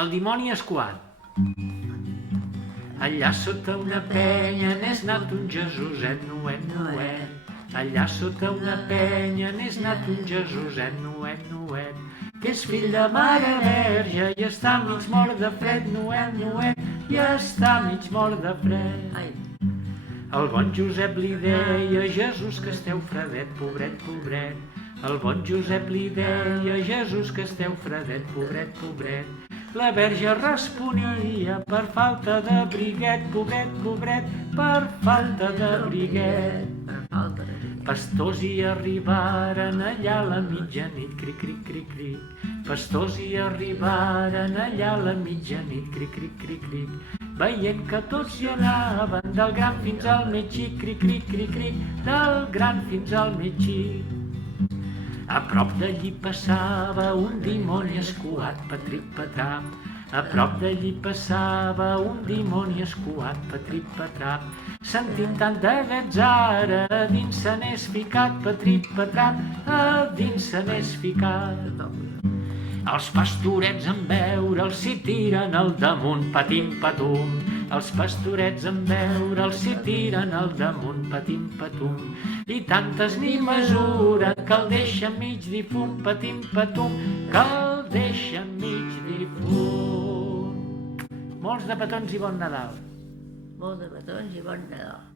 El dimoni escuat. Allà sota una penya n'és nat un Jesuset nuet, nuet. Allà sota una penya n'és nat un Jesuset nuet, nuet. Que és fill de mare verge i està mig mort de fred, nuet, nuet. I està mig mort de fred. El bon Josep li deia, Jesús, que esteu fredet, pobret, pobret. El bon Josep li deia, Jesús, que esteu fredet, pobret, pobret. La verge responia, per falta de briguet, pobret, pobret, per falta de briguet. Pastors hi arribaren allà a la mitjanit, cric, cric, cric, cric. Pastors hi arribaren allà a la mitjanit, cric, cric, cric, cric. Veient que tots hi anaven, del gran fins al més xic, cric, cric, cric, cric, del gran fins al més xic. A prop d'allí passava un dimoni escuat, patrip, patrap. A prop d'allí passava un dimoni escuat, patrip, patrap. Sentint tant de gatzara, a dins se n'és ficat, patrip, patrap, a dins se n'és ficat. Els pastorets en veure'l s'hi tiren al damunt, patim, patum. Els pastorets en veure'l s'hi tiren al damunt, patim, patum. I tantes ni mesura que el deixa mig difunt, patim, patum, que el deixa mig difunt. Molts de petons i bon Nadal. Molts de petons i bon Nadal.